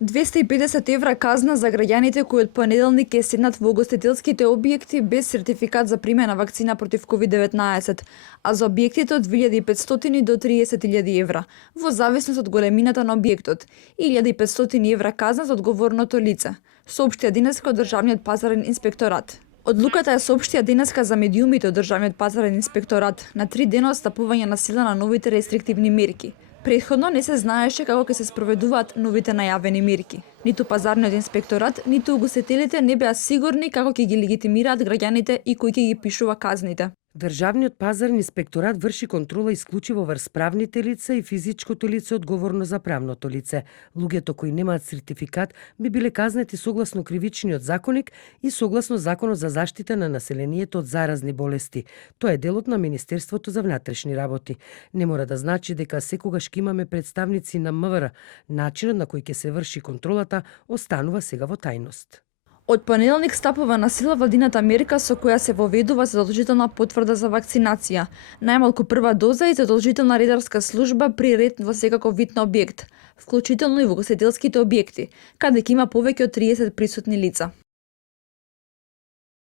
250 € казна за граѓаните кои од понеделник ќе седнат во угостителските објекти без сертификат за примена вакцина против COVID-19, а за објектите од 2500 до 30.000 евра, во зависност од големината на објектот, и 1500 евра казна за одговорното лице, соопштија денеска од Државниот пазарен инспекторат. Одлуката ја соопштија денеска за медиумите од Државниот пазарен инспекторат на 3 дена од стапување на сила на новите рестриктивни мерки. Претходно не се знаеше како ќе се спроведуваат новите најавени мерки. Ниту пазарниот инспекторат, ниту угостителите не беа сигурни како ќе ги легитимираат граѓаните и кој ќе ги пишува казните. Државниот пазарен инспекторат врши контрола исклучиво врз правните лица и физичкото лице одговорно за правното лице. Луѓето кои немаат сертификат би биле казнети согласно кривичниот законник и согласно Законот за заштита на населението од заразни болести. Тоа е делот на Министерството за внатрешни работи. Не мора да значи дека секогаш ќе имаме представници на МВР. Начинот на кој ќе се врши контролата останува сега во тајност. Од понеделник стапува на сила владината мерка со која се воведува задолжителна потврда за вакцинација, најмалку прва доза и задолжителна редарска служба при ред во секаков вид на објект, вклучително и во угостителските објекти, каде ќе има повеќе од 30 присутни лица.